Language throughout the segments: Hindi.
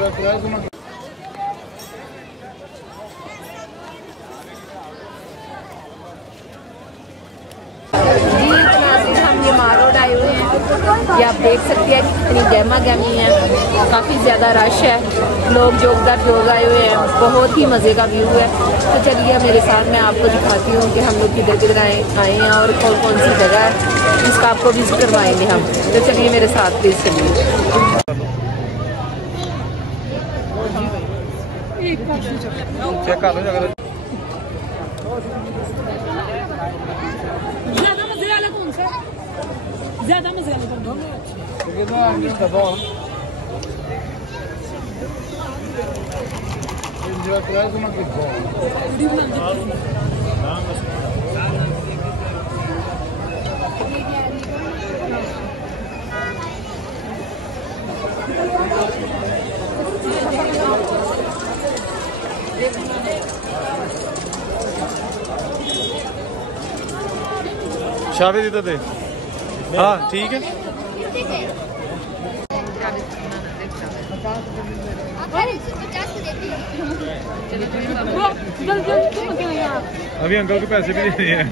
ये आप देख सकते हैं कितनी गहमा गहमी है, काफ़ी ज़्यादा रश है, लोग जोग आए हुए हैं, बहुत ही मज़े का व्यू है। तो चलिए मेरे साथ मैं आपको दिखाती हूँ कि हम लोग किधर किधर आए हैं और कौन कौन सी जगह है जिसका आपको विजिट करवाएंगे हम। तो चलिए मेरे साथ प्लीज़ चलिए। ज़्यादा मज़े शादी दी तो दे। हाँ ठीक है। अभी अंकल के पैसे भी देने हैं।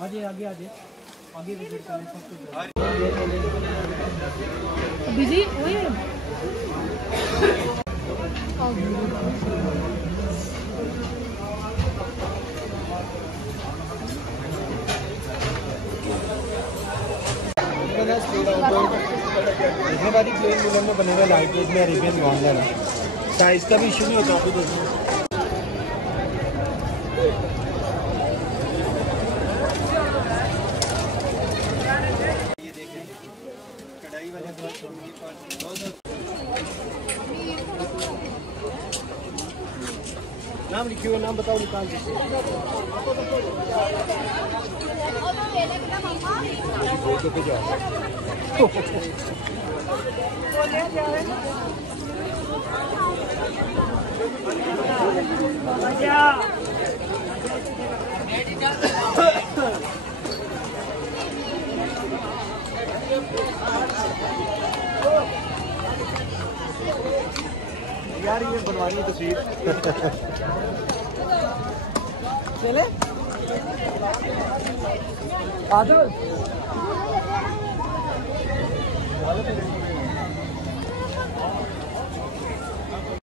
50 आगे विजिट करें सब कुछ बिजी हुए। वाली प्लेन मिलन में बने हुए लाइट वेट में अरेबियन गॉन्डल है, साइज का भी इशू नहीं होता। आपको दोस्तों नाम लिखिए, नाम बताओ, निकाल दीजिए। पे जाओ। यार ये बनवानी तस्वीर चले आ जाओ।